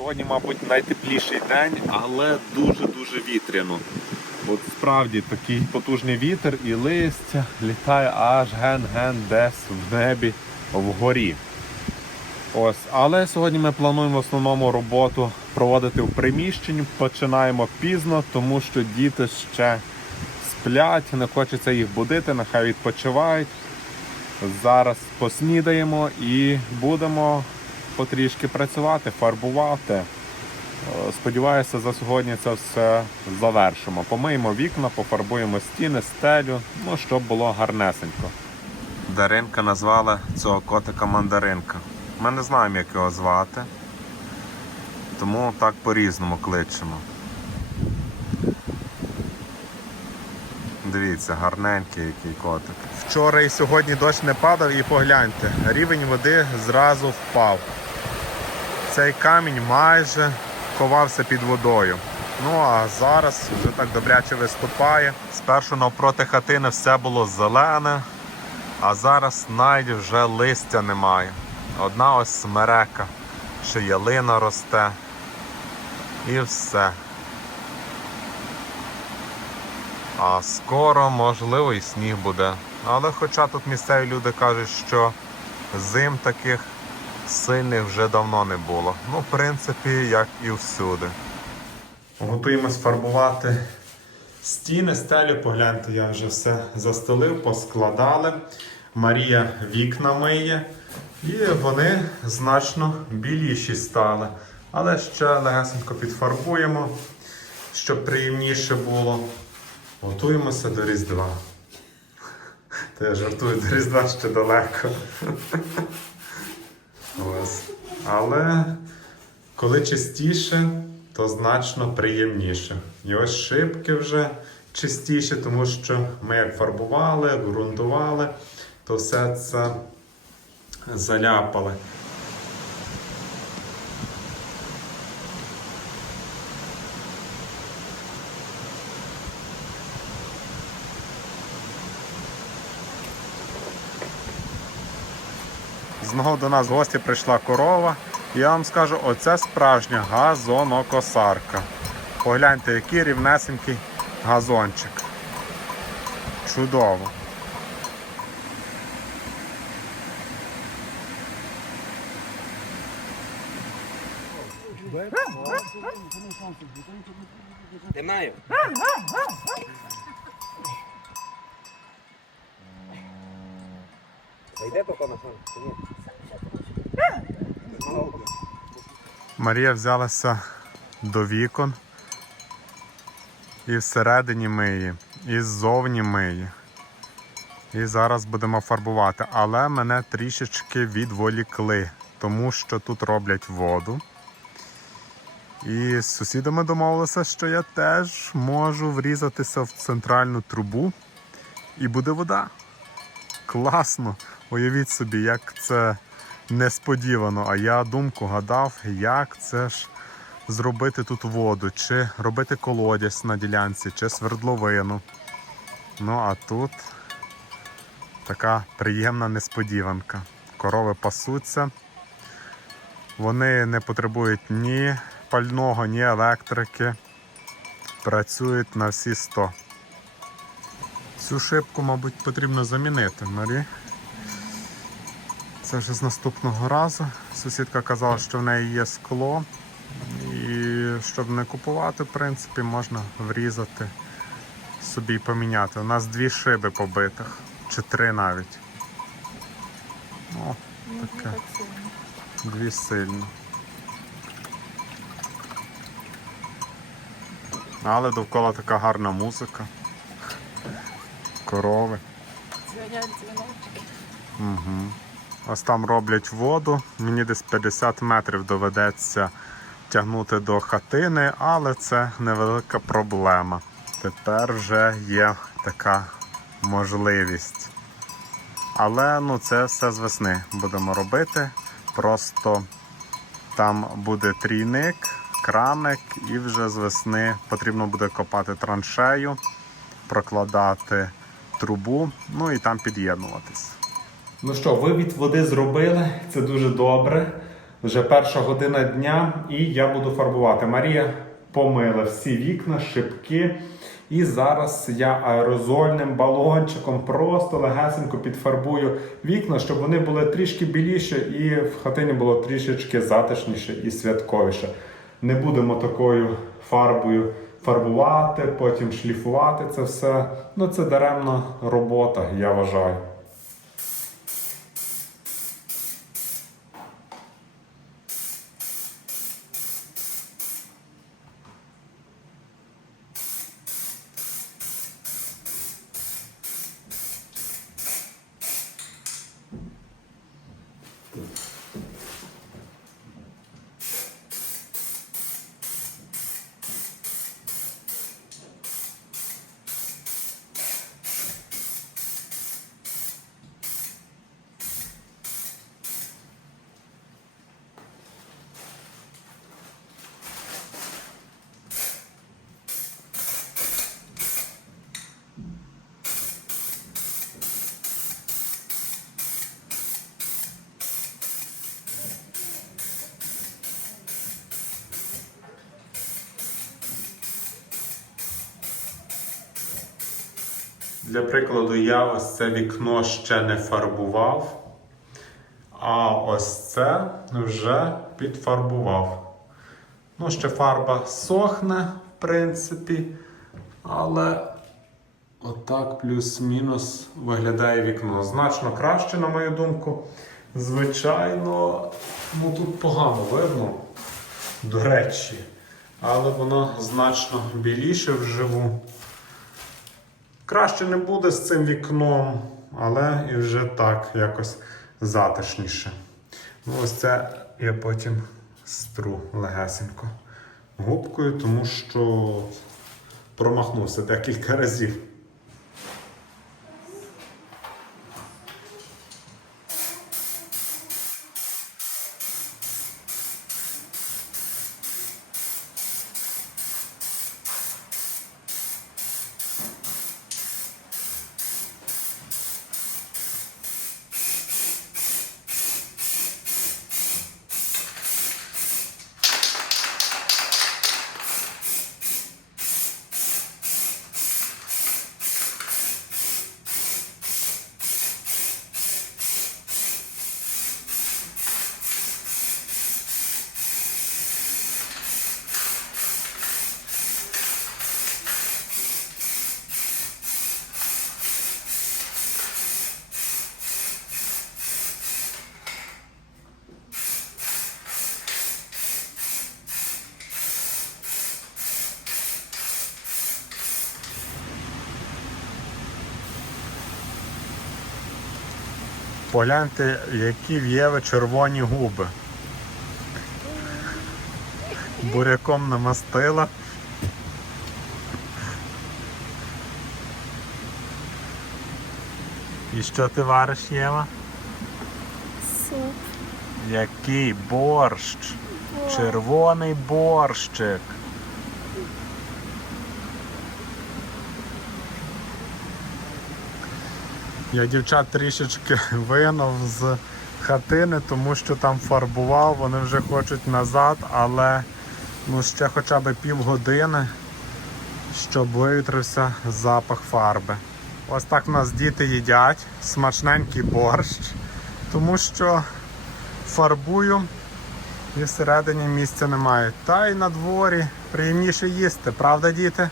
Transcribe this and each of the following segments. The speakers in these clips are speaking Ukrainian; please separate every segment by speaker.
Speaker 1: Сьогодні, мабуть, найтепліший день, але дуже-дуже вітряно. От справді такий потужний вітер і листя літає аж ген-ген десь в небі вгорі. Ось, але сьогодні ми плануємо в основному роботу проводити в приміщенні. Починаємо пізно, тому що діти ще сплять, не хочеться їх будити, нехай відпочивають. Зараз поснідаємо і будемо потрішки працювати, фарбувати. Е, Сподіваюся, за сьогодні це все завершимо. Помиємо вікна, пофарбуємо стіни, стелю, ну щоб було гарнесенько. Даринка назвала цього котика мандаринка. Ми не знаємо, як його звати, тому так по-різному кличемо. Дивіться, гарненький який котик. Вчора і сьогодні дощ не падав і погляньте, рівень води зразу впав. Цей камінь майже ховався під водою. Ну а зараз вже так добряче виступає. Спершу навпроти хатини все було зелене, а зараз навіть вже листя немає. Одна ось смерека, ще ялина росте. І все. А скоро, можливо, і сніг буде. Але хоча тут місцеві люди кажуть, що зим таких сильних вже давно не було. Ну, в принципі, як і всюди. Готуємось фарбувати стіни, стелю. Погляньте, я вже все застелив, поскладали. Марія вікна миє. І вони значно біліші стали. Але ще легесенько підфарбуємо, щоб приємніше було. Готуємося до Різдва. Та я жартую, до Різдва ще далеко. Але коли чистіше, то значно приємніше. І ось шибки вже чистіше, тому що ми як фарбували, ґрунтували, то все це заляпали. Знову до нас в гості прийшла корова. Я вам скажу, оце справжня газонокосарка. Погляньте, який рівнесенький газончик. Чудово.
Speaker 2: Немає. Зайде поки на сон? чи ні?
Speaker 1: Марія взялася до вікон. І всередині миє, і ззовні миє. І зараз будемо фарбувати. Але мене трішечки відволікли, тому що тут роблять воду. І з сусідами домовилися, що я теж можу врізатися в центральну трубу і буде вода. Класно! Уявіть собі, як це несподівано. А я думку гадав, як це ж зробити тут воду, чи робити колодязь на ділянці, чи свердловину. Ну а тут така приємна несподіванка. Корови пасуться. Вони не потребують ні пального, ні електрики. Працюють на всі 100. Цю шибку, мабуть, потрібно замінити, Марі. Це вже з наступного разу. Сусідка казала, що в неї є скло. І щоб не купувати, в принципі, можна врізати собі і поміняти. У нас дві шиби побитих, чи три навіть. О, таке. Дві сильні. Але довкола така гарна музика. Корови.
Speaker 3: Дзвонять дзвіночки.
Speaker 1: Угу. Ось там роблять воду. Мені десь 50 метрів доведеться тягнути до хатини, але це невелика проблема. Тепер вже є така можливість. Але ну, це все з весни будемо робити. Просто там буде трійник, краник, і вже з весни потрібно буде копати траншею, прокладати трубу, ну і там під'єднуватись. Ну що, вивід води зробили, це дуже добре. Вже перша година дня, і я буду фарбувати. Марія помила всі вікна, шибки. І зараз я аерозольним балончиком просто легесенько підфарбую вікна, щоб вони були трішки біліші і в хатині було трішечки затишніше і святковіше. Не будемо такою фарбою фарбувати, потім шліфувати це все. Ну це даремна робота, я вважаю. Для прикладу, я ось це вікно ще не фарбував, а ось це вже підфарбував. Ну, ще фарба сохне, в принципі, але отак плюс-мінус виглядає вікно. Значно краще, на мою думку. Звичайно, ну тут погано видно, до речі, але воно значно біліше вживу. Краще не буде з цим вікном, але і вже так якось затишніше. Ну, ось це я потім стру легесенько губкою, тому що промахнувся декілька разів. Погляньте, які в Єви червоні губи. Буряком намастила. І що ти вариш, Єва?
Speaker 3: Суп.
Speaker 1: Який борщ? Червоний борщик. Я дівчат трішечки винув з хатини, тому що там фарбував, вони вже хочуть назад, але ну, ще хоча б півгодини, щоб вивітрився запах фарби. Ось так в нас діти їдять смачненький борщ, тому що фарбую і всередині місця немає. Та й на дворі приємніше їсти, правда, діти?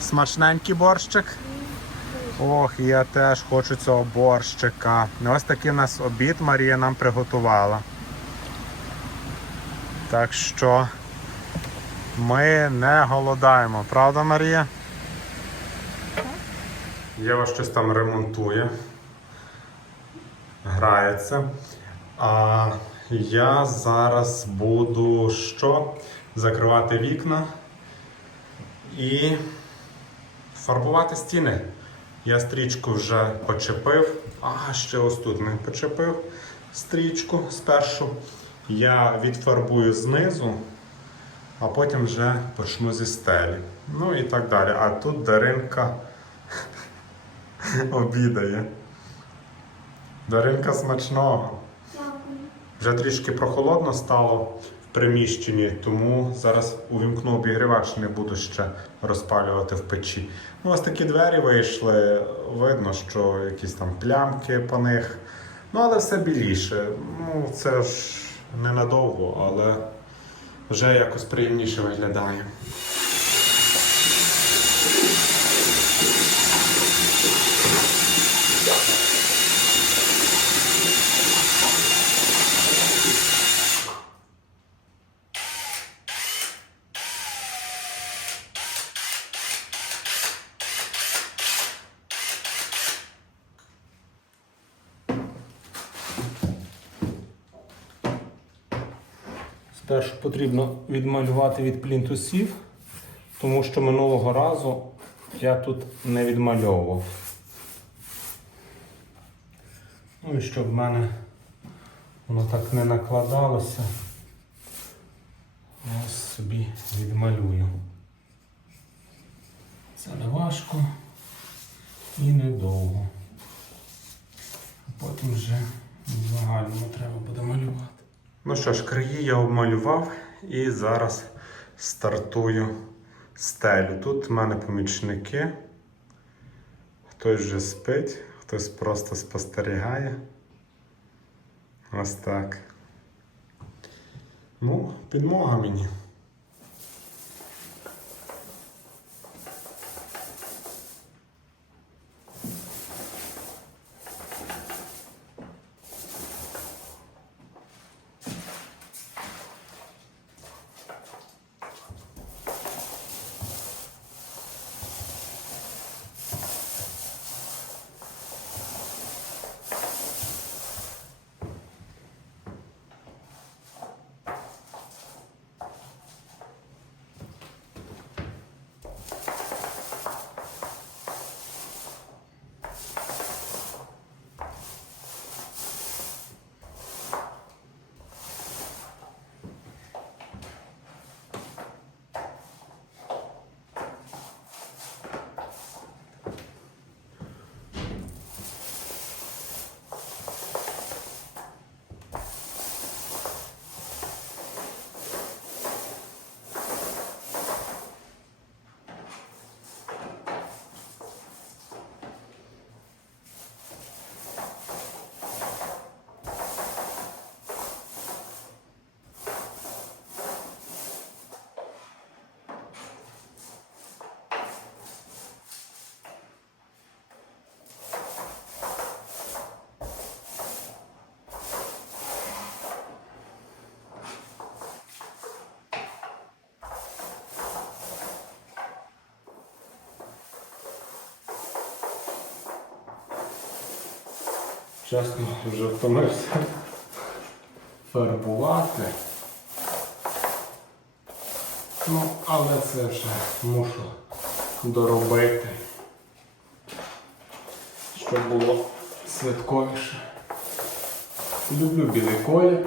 Speaker 1: Смачненький борщик. Ох, я теж хочу цього борщика. Ось такий у нас обід Марія нам приготувала. Так що ми не голодаємо, правда, Марія? Єва щось там ремонтує, грається. А я зараз буду що? Закривати вікна і фарбувати стіни. Я стрічку вже почепив, а ще ось тут не почепив стрічку спершу. Я відфарбую знизу, а потім вже почну зі стелі. Ну і так далі. А тут Даринка обідає. Даринка смачного.
Speaker 4: Вже трішки прохолодно стало приміщенні, тому зараз увімкну обігрівач, не буду ще розпалювати в печі. Ну, ось такі двері вийшли. Видно, що якісь там плямки по них. Ну, але все біліше. Ну, це ж ненадовго, але вже якось приємніше виглядає.
Speaker 1: Спершу потрібно відмалювати від плінтусів, тому що минулого разу я тут не відмальовував. Ну і щоб в мене воно так не накладалося, я собі відмалюю. Це не важко і недовго. А потім вже в загальному треба буде малювати.
Speaker 4: Ну що ж, краї я обмалював і зараз стартую стелю. Тут в мене помічники. Хтось вже спить, хтось просто спостерігає. Ось так. Ну, підмога мені.
Speaker 1: Чесно, вже втомився фарбувати. Ну, але це вже мушу доробити, щоб було святковіше. Люблю білий колір.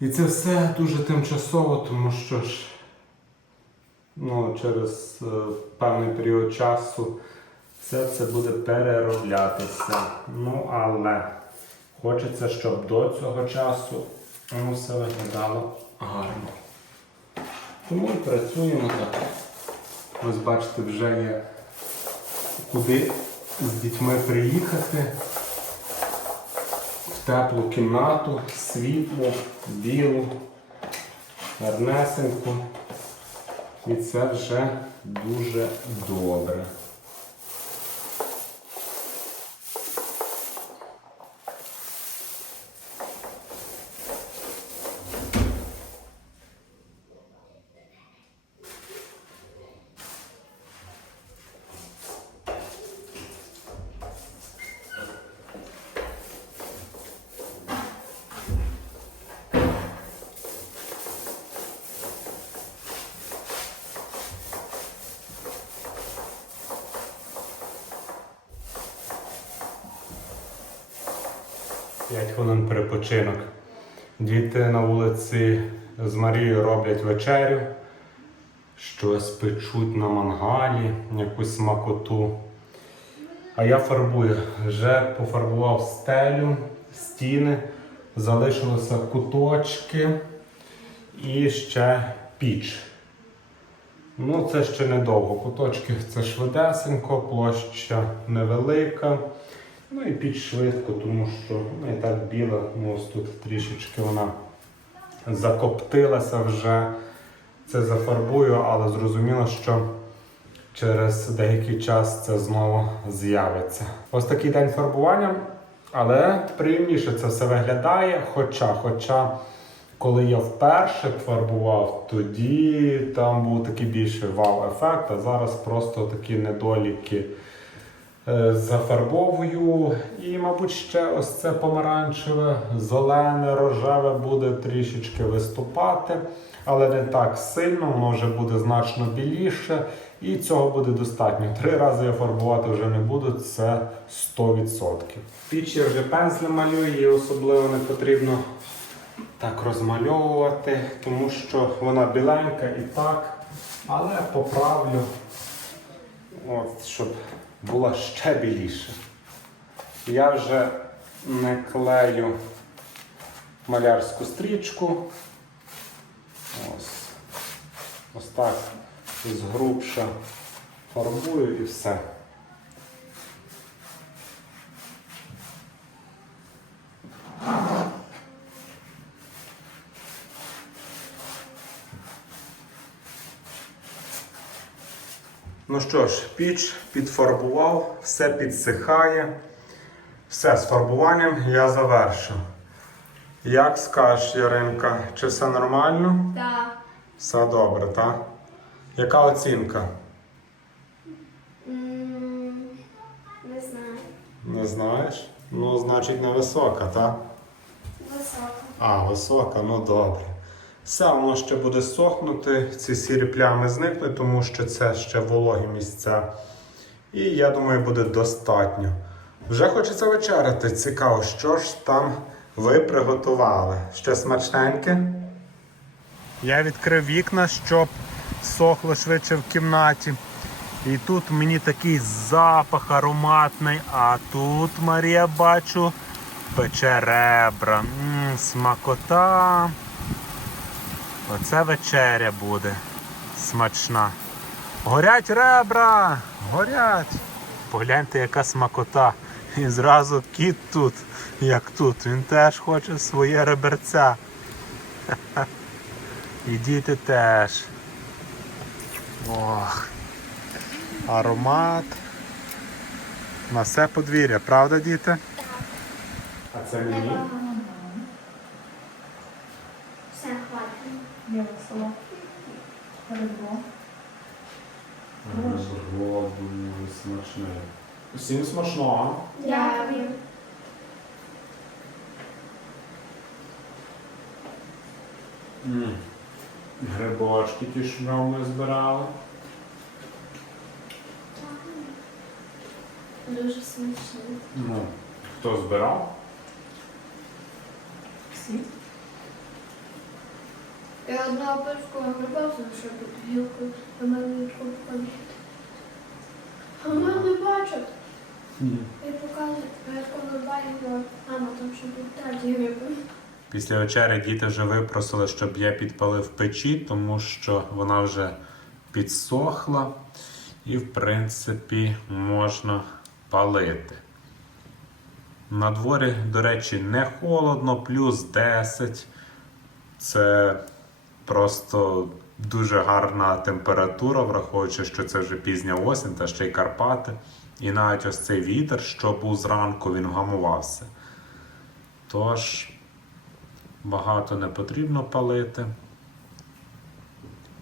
Speaker 1: І це все дуже тимчасово, тому що ж ну, через е, певний період часу все це буде перероблятися. Ну, але хочеться, щоб до цього часу воно все виглядало гарно. Тому і працюємо так. Ось бачите, вже є куди з дітьми приїхати в теплу кімнату, світлу, білу, гарнесеньку. І це вже дуже добре.
Speaker 4: Перепочинок. Діти на вулиці з Марією роблять вечерю, щось печуть на мангалі, якусь смакоту.
Speaker 1: А я фарбую. Вже пофарбував стелю, стіни, залишилися куточки і ще піч. Ну, це ще недовго. Куточки це швидесенько, площа невелика. Ну і піч швидко, тому що ну, і так біла, ну ось тут трішечки вона закоптилася вже. Це зафарбую, але зрозуміло, що через деякий час це знову з'явиться. Ось такий день фарбування, але приємніше це все виглядає. Хоча, хоча, коли я вперше фарбував, тоді там був такий більший вау-ефект, а зараз просто такі недоліки зафарбовую. І, мабуть, ще ось це помаранчеве, зелене, рожеве буде трішечки виступати, але не так сильно, воно вже буде значно біліше. І цього буде достатньо. Три рази я фарбувати вже не буду, це 100%. Піч я вже пензлем малюю, її особливо не потрібно так розмальовувати, тому що вона біленька і так. Але поправлю, от, щоб була ще біліше. Я вже не клею малярську стрічку. Ось. Ось так згрубша фарбую і все. Ну що ж, піч підфарбував, все підсихає. Все з фарбуванням я завершив. Як скажеш, Яринка, чи все нормально?
Speaker 3: Так.
Speaker 1: Все добре, так? Яка оцінка?
Speaker 3: Не знаю.
Speaker 1: Не знаєш? Ну, значить, невисока, так?
Speaker 3: Високо.
Speaker 1: А, висока, ну добре. Все, воно ще буде сохнути, ці сірі плями зникнуть, тому що це ще вологі місця. І я думаю, буде достатньо. Вже хочеться вечеряти. Цікаво, що ж там ви приготували? Ще смачненьке? Я відкрив вікна, щоб сохло швидше в кімнаті. І тут мені такий запах ароматний, а тут Марія бачу пече ребра. М, смакота. Оце вечеря буде смачна. Горять ребра! Горять! Погляньте, яка смакота. І зразу кіт тут, як тут. Він теж хоче своє реберця. І діти теж. Ох. Аромат. На все подвір'я, правда, діти? А це мені? Дуже смачне. Всім смачного.
Speaker 3: Дякую.
Speaker 1: Грибочки ті, що ми збирали.
Speaker 3: Дуже смачно.
Speaker 1: Ну, хто збирав?
Speaker 5: Всі.
Speaker 3: Я одного польського гриба залишив під гілкою, а мене відкопали. Я коли мама там ще тут таті.
Speaker 1: Після вечері діти вже випросили, щоб я підпалив печі, тому що вона вже підсохла і, в принципі, можна палити. На дворі, до речі, не холодно, плюс 10. Це просто дуже гарна температура, враховуючи, що це вже пізня осінь та ще й Карпати. І навіть ось цей вітер, що був зранку, він вгамувався. Тож. Багато не потрібно палити,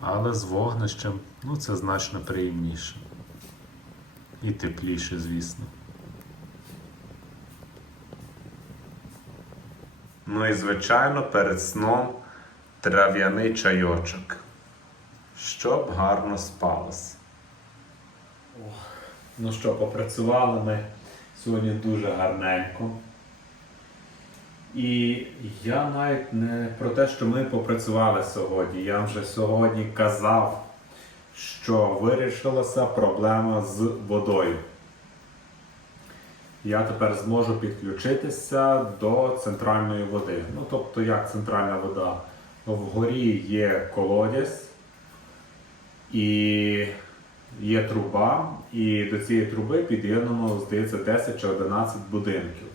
Speaker 1: але з вогнищем ну, це значно приємніше. І тепліше, звісно. Ну і звичайно, перед сном трав'яний чайочок, щоб гарно спалося. Ну що, попрацювали ми сьогодні дуже гарненько. І я навіть не про те, що ми попрацювали сьогодні. Я вже сьогодні казав, що вирішилася проблема з водою. я тепер зможу підключитися до центральної води. Ну, тобто, як центральна вода? Вгорі є колодязь і є труба, і до цієї труби під'єднано, здається, 10 чи 11 будинків.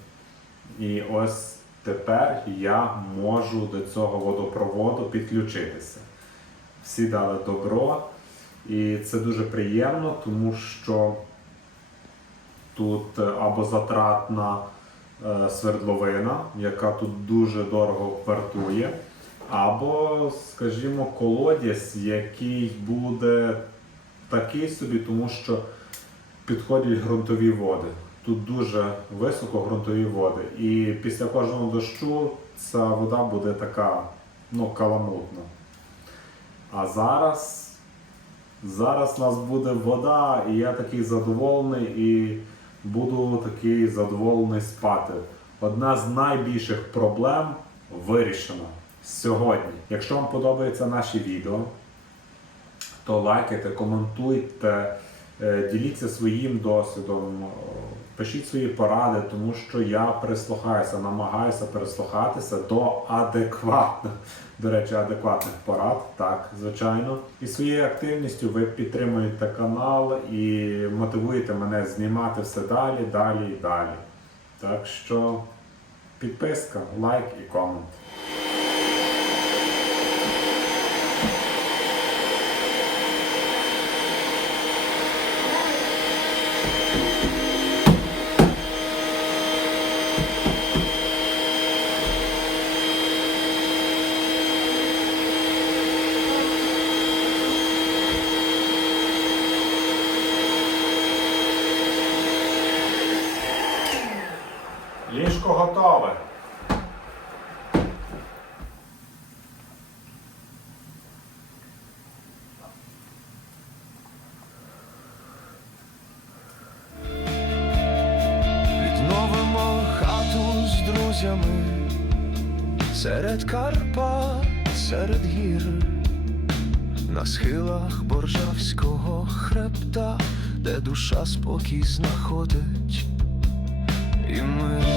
Speaker 1: І ось тепер я можу до цього водопроводу підключитися. Всі дали добро, і це дуже приємно, тому що тут е, або затратна е, свердловина, яка тут дуже дорого вартує, або, скажімо, колодязь, який буде такий собі, тому що підходять ґрунтові води. Тут дуже високо ґрунтові води. І після кожного дощу ця вода буде така, ну, каламутна. А зараз, зараз у нас буде вода, і я такий задоволений і буду такий задоволений спати. Одна з найбільших проблем вирішена сьогодні. Якщо вам подобаються наші відео, то лайкайте, коментуйте, е, діліться своїм досвідом, пишіть свої поради, тому що я прислухаюся, намагаюся прислухатися до адекватних, до речі, адекватних порад, так, звичайно. І своєю активністю ви підтримуєте канал і мотивуєте мене знімати все далі, далі і далі. Так що підписка, лайк і комент.
Speaker 6: Друзями серед Карпат, серед гір, на схилах Боржавського хребта, де душа спокій знаходить, і ми.